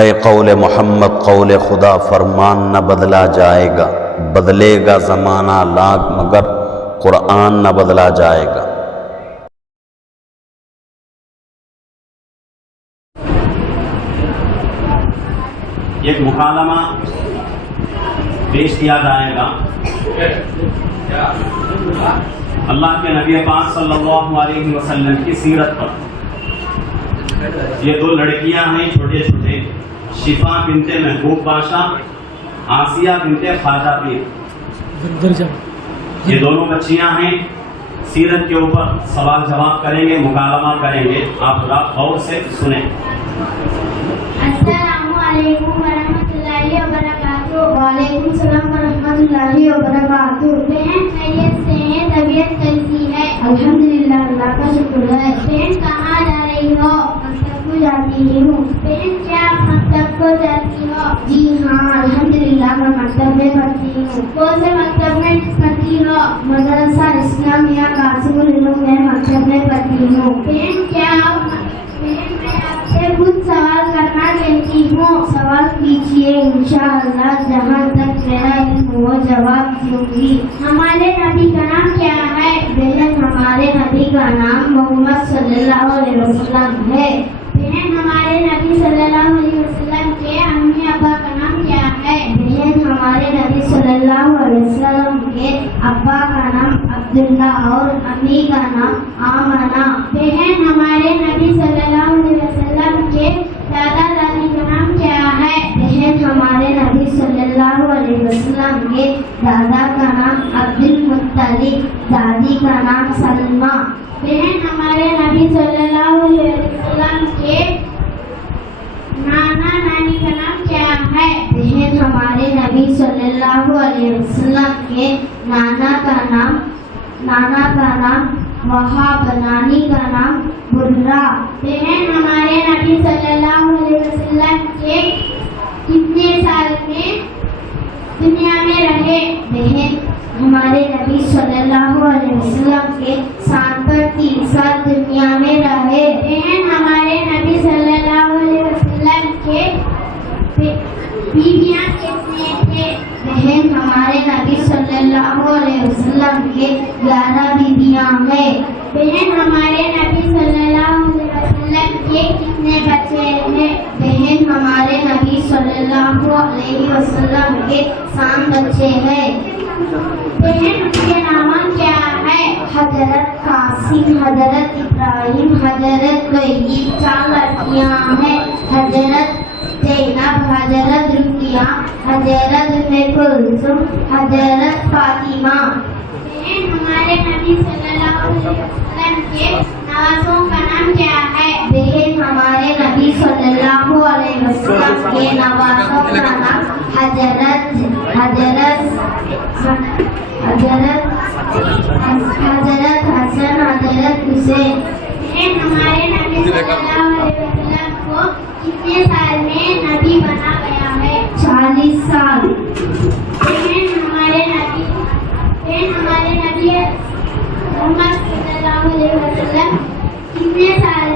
ہے قول محمد قول خدا فرمان نہ بدلا جائے گا، بدلے گا زمانہ لاکھ مگر قرآن نہ بدلا جائے گا۔ ایک مکالمہ پیش کیا جائے گا اللہ کے نبی پاک صلی اللہ علیہ وسلم کی سیرت پر۔ یہ دو لڑکیاں ہیں چھوٹے چھوٹے، شفا بنت محبوب بادشاہ، آسیہ بنت خواجہ پیر۔ یہ دونوں بچیاں ہیں، سیرت کے اوپر سوال جواب کریں گے، مکالمہ کریں گے، آپ ذرا غور سے سنیں۔ السلام علیکم ورحمۃ اللہ وبرکاتہ۔ وعلیکم السلام ورحمۃ اللہ وبرکاتہ۔ بہن خیریت سے ہیں؟ طبیعت کیسی ہے؟ الحمدللہ، اللہ کا شکر ہے۔ بہن کہاں جا رہی ہو؟ مکتب کو جاتی ہوں۔ بہن کیا مکتب کو جاتی ہو؟ جی ہاں الحمدللہ، میں مکتب میں پڑھتی ہوں۔ کون سے مکتب میں پڑھتی ہو؟ مدرسہ اسلامیہ قاسم العلوم میں مکتب میں پڑھتی ہوں۔ بہن میں آپ سے کچھ سوال کرنا چاہتی ہوں۔ سوال کیجیے، انشاءاللہ جہاں تک میرا علم وہ جواب دوں گی۔ ہمارے نبی کا نام کیا ہے؟ بہن ہمارے نبی کا نام محمد صلی اللہ علیہ وسلم ہے۔ بہن ہمارے نبی صلی اللہ علیہ وسلم کے امی ابا کا نام کیا ہے؟ بہن ہمارے نبی صلی اللہ علیہ وسلم کے ابا کا نام عبداللہ اور امی کا نام آمنہ۔ بہن ہمارے نبی صلی اللہ علیہ وسلم کے دادا دادی کا نام کیا ہے؟ بہن ہمارے نبی صلی اللہ علیہ وسلم کے دادا کا نام عبد المطلب، دادی کا نام سلمہ۔ بہن ہمارے نبی صلی اللہ علیہ وسلم کے نانا نانی کا نام کیا ہے؟ بہن ہمارے نبی صلی اللہ علیہ وسلم کے نانا کا نام وہاب، نانی کا نام برا۔ بہن ہمارے نبی صلی اللہ علیہ وسلم کے کتنے سال میں دنیا میں رہے؟ بہن ہمارے نبی صلی اللہ علیہ وسلم کے 3 سال دنیا میں رہے۔ بہن ہمارے نبی صلی اللہ علیہ وسلم کے بیویاں کتنے تھے؟ بہن ہمارے نبی صلی اللہ علیہ وسلم کے 11 بیویاں ہیں۔ بہن ہمارے نبی صلی اللہ علیہ وسلم کے کتنے بچے ہیں؟ بہن ہمارے نبی صلی اللہ علیہ وسلم کے 7 بچے ہیں۔ بہن ان کے نام کیا ہے؟ حضرت قاسم، حضرت ابراہیم، حضرت طیب۔ 4 لڑکیاں ہیں، حضرت زینب، حضرت رقیہ، حضرت کلثوم، حضرت فاطمہ۔ بہن ہمارے نبی صلی اللہ علیہ وسلم کے نوازوں کا نام کیا ہے؟ بہن ہمارے نبی صلی اللہ علیہ وسلم کے نوازوں کا نام حضرت حسن، حضرت حسین۔ بہن ہمارے نبی صلی اللہ علیہ وسلم کو کتنے سال میں نبی بنا گیا ہے؟ 40 سال۔ بہن ہمارے نبی محمد صلی اللہ علیہ وسلم کتنے سال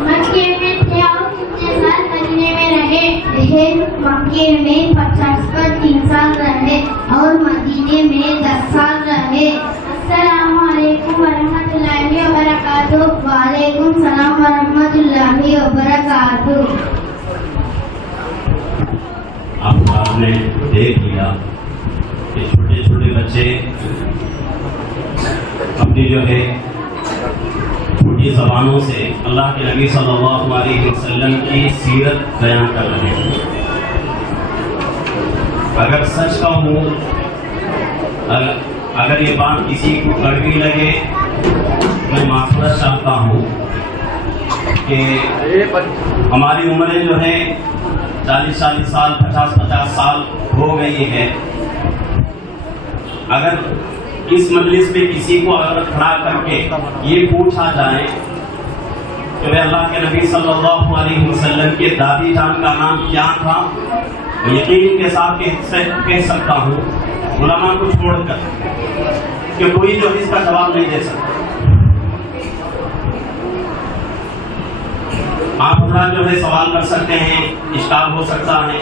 مکے میں تھے اور کتنے سال مدینے میں رہے؟ بہن مکے میں 50 پر 3 سال رہے اور مدینے میں 10 سال رہے۔ السلام علیکم ورحمۃ اللہ وبرکاتہ۔ وعلیکم السلام ورحمۃ اللہ وبرکاتہ۔ آپ نے دیکھ لیا کہ چھوٹے چھوٹے بچے اپنی جو ہے چھوٹی زبانوں سے اللہ کے نبی صلی اللہ علیہ وسلم کی سیرت بیان کر رہے ہیں۔ اگر سچ کہوں، اگر یہ بات کسی کو کڑوی لگے، میں معذرت چاہتا ہوں کہ ہماری عمریں جو ہیں 40 سال 50 سال ہو گئی ہے۔ اگر اس مجلس میں کسی کو اگر کھڑا کر کے یہ پوچھا جائے کہ اللہ کے نبی صلی اللہ علیہ وسلم کے دادی جان کا نام کیا تھا، یقین کے ساتھ کہہ سکتا ہوں علماء کو چھوڑ کر کہ کوئی جو اس کا جواب نہیں دے سکتا۔ آپ حضرات جو ہے سوال کر سکتے ہیں، اشکال ہو سکتا ہے،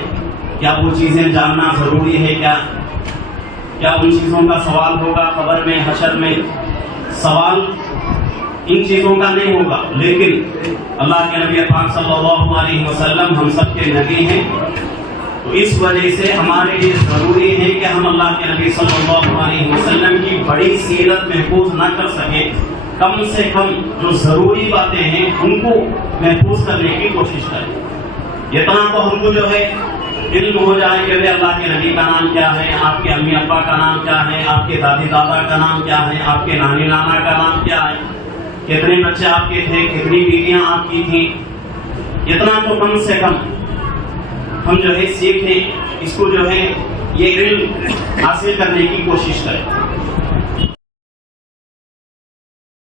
کیا وہ چیزیں جاننا ضروری ہے؟ کیا ان چیزوں کا سوال ہوگا قبر میں، حشر میں؟ سوال ان چیزوں کا نہیں ہوگا، لیکن اللہ کے نبی پاک صلی اللہ علیہ وسلم ہم سب کے نبی ہیں، تو اس وجہ سے ہمارے لیے ضروری ہے کہ ہم اللہ کے نبی صلی اللہ علیہ وسلم کی بڑی سیرت محفوظ نہ کر سکیں، کم سے کم جو ضروری باتیں ہیں ان کو محفوظ کرنے کی کوشش کریں۔ اتنا تو ہم کو جو ہے علم ہو جائے کہ اللہ کے نبی کا نام کیا ہے، آپ کے امی ابا کا نام کیا ہے، آپ کے دادی دادا کا نام کیا ہے، آپ کے نانی نانا کا نام کیا ہے، کتنے بچے آپ کے تھے، کتنی بیویاں آپ کی تھیں، اتنا تو کم سے کم ہم جو ہے سیکھیں، اس کو جو ہے یہ علم حاصل کرنے کی کوشش کریں۔